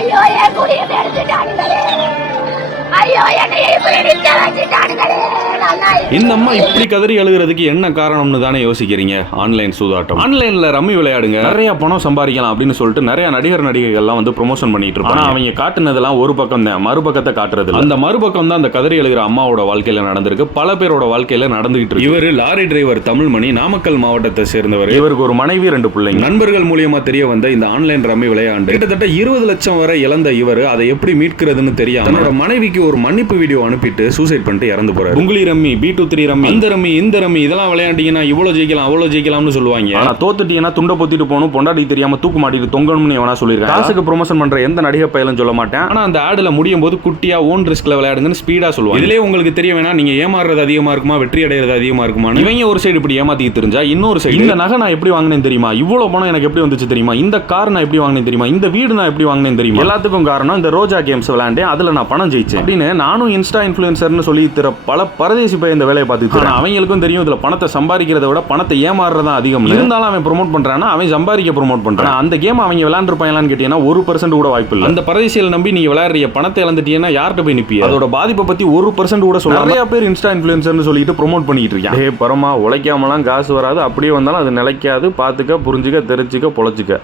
ஐயோ என் குடியை எடுத்துட்டானுங்களே, ஐயோ என்னை இப்படி நிக்க வச்சுட்டானுங்களே. இந்த அம்மா இப்படி கதறி அழுகிறதுக்கு என்ன காரணம்னு தானே யோசிக்கிறீங்க? ஆன்லைன் சூதாட்டம். ஆன்லைன்ல ரம்மி விளையாடுங்க, நிறைய பணம் சம்பாதிக்கலாம் அப்படின்னு சொல்லிட்டு நிறைய நடிகர் நடிகைகள்லாம் வந்து ப்ரொமோஷன் பண்ணிட்டு இருப்பாங்க. அவங்க காட்டுனதெல்லாம் ஒரு பக்கம் தான், மறுபக்கத்தை காட்டுறது. அந்த மறுபக்கம் தான் அந்த கதறி அழுகிற அம்மாவோட வாழ்க்கையில நடந்திருக்கு, பல பேரோட வாழ்க்கையில நடந்துகிட்டு இருக்கு. இவர் லாரி டிரைவர் தமிழ்மணி, நாமக்கல் மாவட்டத்தை சேர்ந்தவர். இவருக்கு ஒரு மனைவி, 2 பிள்ளைங்க. நண்பர்கள் மூலியமா தெரிய வந்த இந்த ஆன்லைன் ரம்மி விளையாண்டு கிட்டத்தட்ட 20 லட்சம் வரை இழந்த இவர் அதை எப்படி மீட்கிறதுன்னு தெரியாம தன்னோட மனைவிக்கு ஒரு மன்னிப்பு வீடியோ அனுப்பிட்டு சூசைட் பண்ணிட்டு இறந்து போறாரு. குங்குலி ரம்மி, B23 ரம்மி, இந்த ரம்மி இந்த ரம்மி இதெல்லாம் விளையாண்டீங்கன்னா இவ்வளவு ஜெயிக்கலாம் அவ்வளவு ஜெயிக்கலாம்னு சொல்லுவாங்க. ஆனா தோத்துட்டீங்கன்னா துண்ட பொத்திட்டு போகணும், பொண்டாட்டி தெரியாம தூக்கு மாட்டிட்டு தொங்கணும்னு எவனா சொல்லிருக்காங்க. காசுக்கு ப்ரொமோஷன் பண்ற எந்த நடிகை பையலும் சொல்ல மாட்டேன். ஆனா அந்த ஆடுல முடியும் போது குட்டியா ஓன் ரிஸ்க்ல விளையாடுங்கன்னு ஸ்பீடா சொல்லுவாங்க. இதுலயே உங்களுக்கு தெரிய வேணா நீங்க ஏமாறுறது அதிகமா இருக்குமா வெற்றி அடைகிறது அதிகமா இருக்குமா? இவங்க ஒரு சைடு இப்படி ஏமாத்திட்டு தெரிஞ்சா இன்னொரு சைடு இந்த நகை நான் எப்படி வாங்கினேன் தெரியுமா, இவ்வளவு பணம் எனக்கு எப்படி வந்துச்சு தெரியுமா, இந்த கார் நான் எப்படி வாங்கினேன் தெரியுமா, இந்த வீடு நான் எப்படி வாங்கினேன் தெரியுமா, எல்லாத்துக்கும் காரணம் இந்த ரோஜா கேம்ஸ் விளையாண்டேன், அதுல நான் பணம் ஜெயிச்சேன் அப்படின்னு நானும் இன்ஸ்டா இன்ஃப்ளூயன்சர்னு சொல்லி தர பல பரதேசி பையன் இந்த வேலையை பார்த்துட்டு அவங்களுக்கும் தெரியும் இதுல பணத்தை சம்பாதிக்கிறத விட பணத்தை ஏமாறுறதா அதிகம். இருந்தாலும் அவன் ப்ரோமோட் பண்றானா, அவன் சம்பாதிக்க ப்ரோமோட் பண்றான். அந்த கேம் அவங்க விளையாண்டுருப்பாங்களான்னு கேட்டீங்கன்னா 1% கூட வாய்ப்பு இல்லை. அந்த பரதேசியில் நம்பி நீங்க விளையாடுற பணத்தை இழந்துட்டீங்கன்னா யார்கிட்ட போய் நிப்பீங்க? அதோட பாதிப்பை பத்தி 1% கூட சொல்ல நிறைய பேர் இன்ஸ்டா இன்ஃப்ளூயன்சர்னு சொல்லிட்டு ப்ரோமோட் பண்ணிட்டு இருக்காங்க. பரமா உழைக்காமலாம் காசு வராது, அப்படியே வந்தாலும் அது நிலைக்காது. பாத்துக்க, புரிஞ்சுக்க, தெரிஞ்சுக்க, பொழைச்சுக்க.